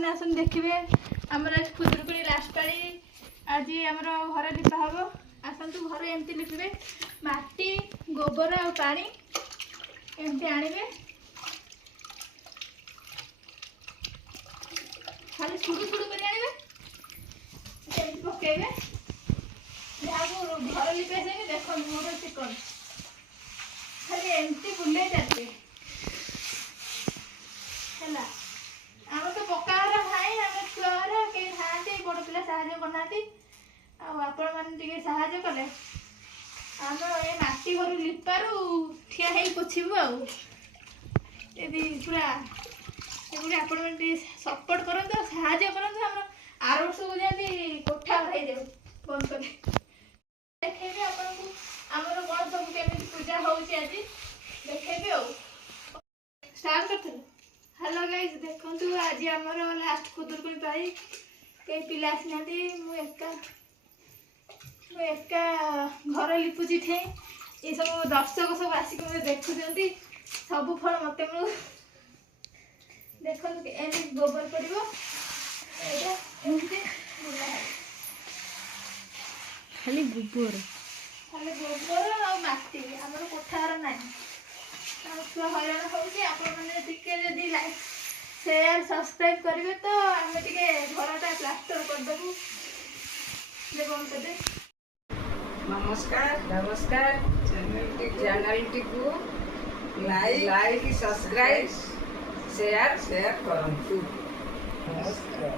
मैंने आसन देखिए आमर आज खुदुरकुणी लास्ट पाली आज आमर घर लिपा हम आसतु घर एमती लिपिबे माटी गोबर आ पानी एमती आनिबे खाली सुडु सुडु कर आनिबे एमती पकेबे जहाँ घर लिपे से देख मोर चिकन खाली एमती बुले जाते है आम तो पक्का भाई आम छुआ कहीं था बड़ पिला साहय करना आपण मैंने साहय कले आम ये माटी घर लिपारू ठिया हो पोछबू आदि पूरा एगुड़ी आपण मैंने सपोर्ट करते साहय करते आम आर वर्ष को जमी कोठा भाई जाऊ बंद कर देखेबी आपन को आमर कौन सब केमी पूजा होउची आज देखेबी आ स्टार्ट करते। हेलो गाइस देखंतु आज आमर लास्ट खुदुरकुणी पाई कई पिला आसी ना एका घर लिपुची ठे ये सब दर्शक सब आसिक देखुं सब फल मत देख गोबर पड़ो खाली गोबर आ माटी आमर कोठार ना छुआ हईराण होती लाइक शेयर सब्सक्राइब करेंगे तो आम टे घरटा प्लास्टर करदेबू बंद करदे। नमस्कार नमस्कार चैनल टी को लाइक सब्सक्राइब शेयर करंतु। नमस्कार।